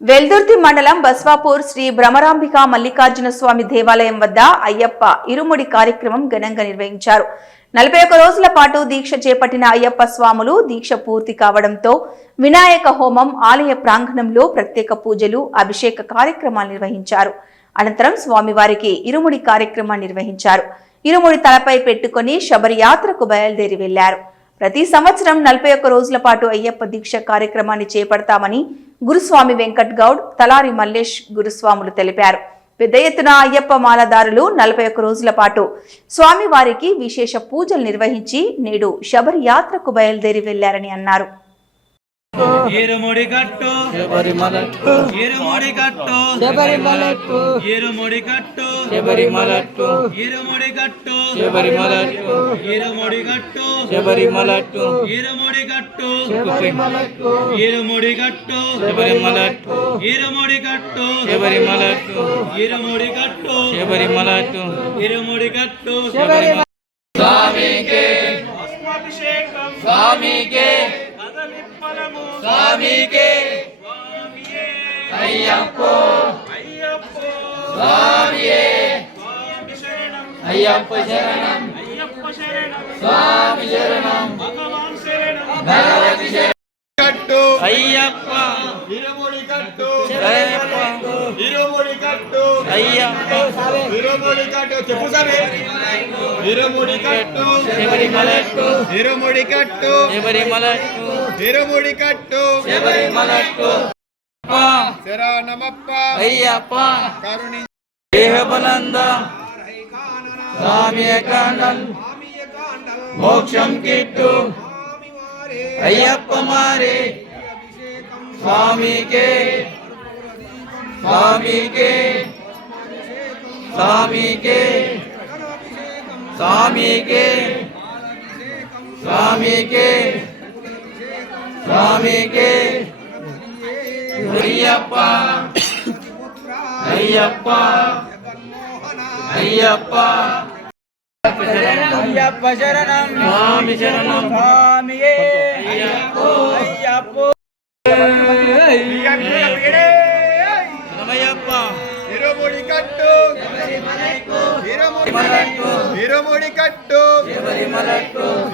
వెల్దుర్తి మండలం బస్వాపూర్ శ్రీ భ్రమరాంబిక మల్లికార్జున స్వామి దేవాలయం వద్ద అయ్యప్ప ఇరుముడి కార్యక్రమం ఘనంగా నిర్వహించారు. నలభై ఒక్క రోజుల పాటు దీక్ష చేపట్టిన అయ్యప్ప స్వాములు దీక్ష పూర్తి కావడంతో వినాయక హోమం ఆలయ ప్రాంగణంలో ప్రత్యేక పూజలు అభిషేక కార్యక్రమాలు నిర్వహించారు. అనంతరం స్వామివారికి ఇరుముడి కార్యక్రమాన్ని నిర్వహించారు. ఇరుముడి తలపై పెట్టుకుని శబరియాత్రకు బయలుదేరి వెళ్ళారు ప్రతి సంవత్సరం నలభై ఒక్క రోజుల పాటు అయ్యప్ప దీక్ష కార్యక్రమాన్ని చేపడతామని గురుస్వామి వెంకట్ గౌడ్ తలారి మల్లేష్ గురుస్వాములు తెలిపారు. పెద్ద ఎత్తున అయ్యప్ప మాలదారులు నలభై ఒక్క రోజుల పాటు స్వామివారికి విశేష పూజలు నిర్వహించి నేడు శబరి యాత్రకు బయలుదేరి వెళ్ళారని అన్నారు. இருமுடிகட்டு శబరిమలట్టు இருமுடிகட்டு శబరిమలట్టు இருமுடிகட்டு శబరిమలట్టు இருமுடிகட்டு శబరిమలట్టు இருமுடிகట్టు శబరిమలట్టు இருமுடிகట్టు శబరిమలట్టు இருமுடிகట్టు శబరిమలట్టు இருமுடிகట్టు శబరిమలట్టు இருமுடிகట్టు శబరిమలట్టు இருமுடிகట్టు శబరిమల స్వామికే స్వామికే சுவாமிக்கே ஐயப்போ சுவாமியே ஐயப்ப சரணம் சுவாமி சரணம் பகவான் சரணம் பகவதி சரணம் అయ్యప్ప. ఇరుముడి కట్టు. అయ్యప్ప. ఇరుముడి కట్టు. అయ్యప్ప. ఇరుముడి కట్టు. చెప్పు సరే ఇరుముడి కట్టు. శబరిమలట్టు. ఇరుముడి కట్టు. శబరిమలట్టు. ఇరుముడి కట్టు. శబరిమలట్టు. శరణమప్ప. అయ్యప్ప. కరుణి. దేహబలంద. స్వామి కాండల్ మోక్షం కిట్టు. అయ్యప్ప మారే. స్వామికే స్వామికే స్వామికే స్వామికే స్వామికే స్వామికే. అయ్యప్ప అయ్యప్ప అయ్యప్ప. అయ్యప్ప శరణం. స్వామి శరణం. స్వామియే. అయ్యప్పో. అయ్యప్ప. శరణమయ్యప్ప ఇరుముడి కట్టు. ఇరుముడి మలట్టు ఇరుముడి కట్టు.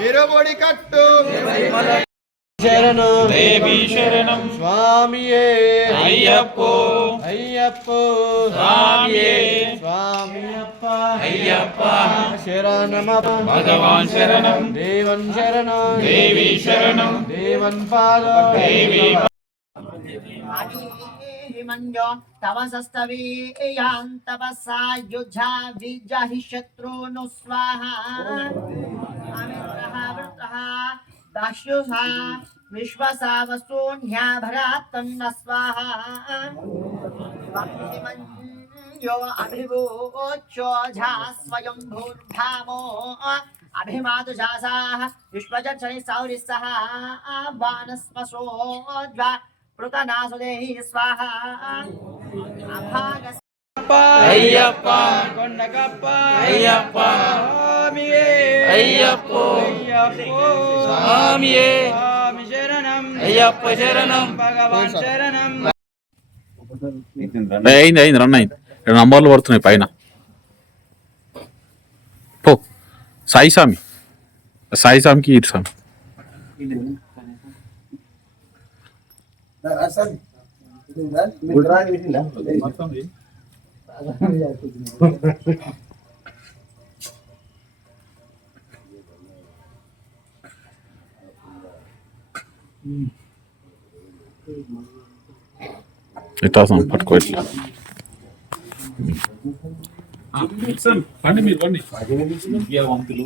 ఇరుముడి కట్టు. శరణం దేవి శరణం. స్వామియే. అయ్యప్పో. అయ్యప్ప. స్వామియే. స్వామియప్ప. అయ్యప్ప. శరణమప్ప భగవాన్ శరణం. దేవన్ శరణం. దేవి శరణం. దేవన్ పాద. దేవి मञ्जो तव सस्तवीयां तपसा युझा विजहि शत्रूनु स्वाहा। अमित्रः वृत्रः दास्युषा विश्वसा वसून्या भरात्तन्न स्वाहा। मञ्जो अभिवोचोझा स्वयं भूर्भामो अभिमातुषासाः विश्वजक्षणि सौरिः सह वानस्मसोज्वा పృతనాసుదేహి స్వాహ. అభాగ అయ్యప్ప. కొండగప్ప అయ్యప్ప. స్వామియే. అయ్యప్పో. అయ్యప్పో. స్వామియే. స్వామి శరణం. అయ్యప్ప శరణం. భగవాన్ శరణం. అయింది అయింది రన్ అయింది. ఇక్కడ నంబర్లు పడుతున్నాయి పైన. పో. సాయి స్వామి. సాయి స్వామికి ఇటు స్వామి. రాసాది గుజరాత్ విసిందా మొత్తం ఇట్లా పట్టుకో ఇట్లా పండి మీరు పండి వంతులు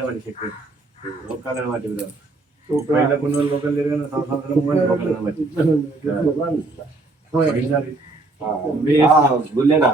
వాటి చెప్పారు లోకాలను వాటి విధానం బయట కొన్ని రోజులు లోకల్ తిరిగిన సంవత్సరం మూడు లోకల్ వాటి గుళ్ళేనా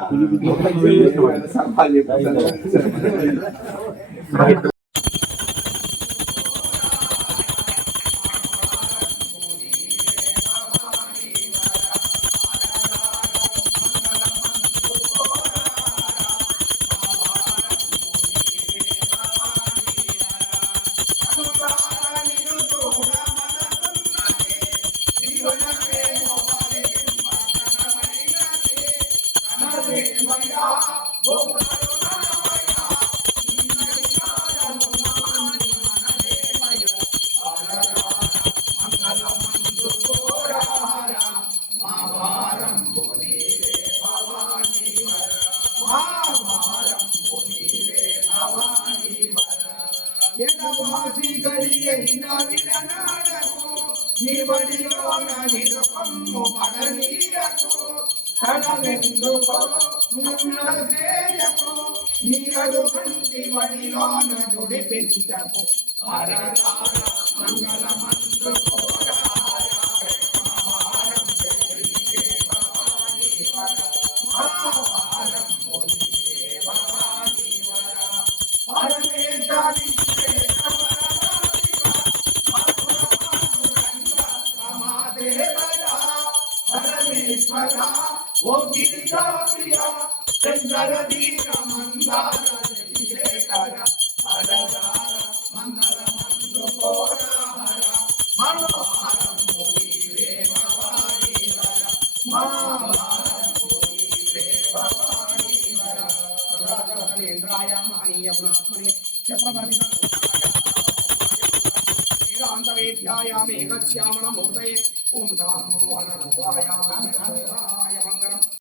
నినాదినకు నీ బడిలో నది దుఃఖము పడనీయకు తడవెందుకో మున్న సేయకు నీ అడుగంటి బడిలో నడుడి పెంచకు హర మంగళ మంత్రకో अथ ॐ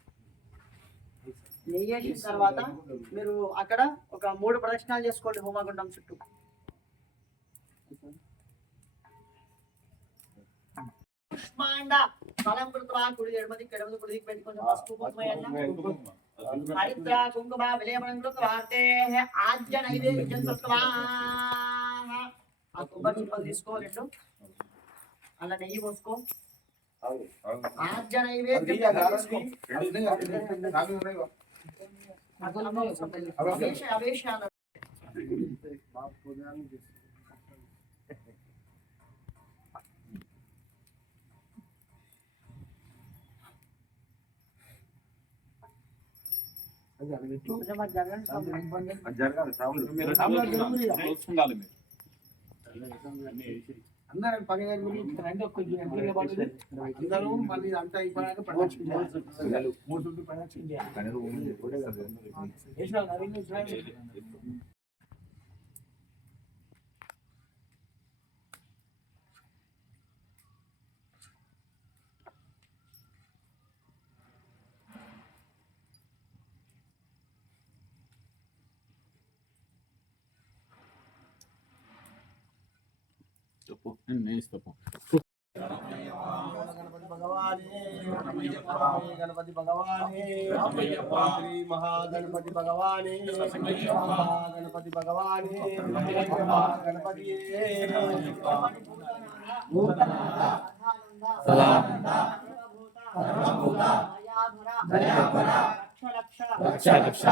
నెయ్యి వేసిన తర్వాత మీరు అక్కడ ఒక మూడు ప్రదక్షిణాలు చేసుకోండి హోమగుండం చుట్టూ. పుష్మాండ ఫలం కృత్వా కుడి ఎడమది ఎడమది కుడి దిక్కు పెట్టి కొంచెం పసుపు కుంకుమ వేయాలా. హరిద్ర కుంకుమ విలేమనం కృత్వా తే ఆద్య నైవేద్యం కృత్వా ఆ తీసుకో రెండు. అలా నెయ్యి పోసుకో. ఆద్య నైవేద్యం తీసుకో అవేశ అవేశాలు కొంచెం అది జరగండి. అందరం పని గురించి గంటల పాటు అందరూ మళ్ళీ అంతా అయిపోయాక ప్రదక్షిణ చేయాలి. మూడు చుట్టూ ప్రదక్షిణ చేయాలి. నవీన్ చేసినావు? గణపతి భగవానే గణపతి భగవానే శ్రీ మహాగణపతి భగవానే మహాగణపతి భగవానే గణపతి లక్ష లక్ష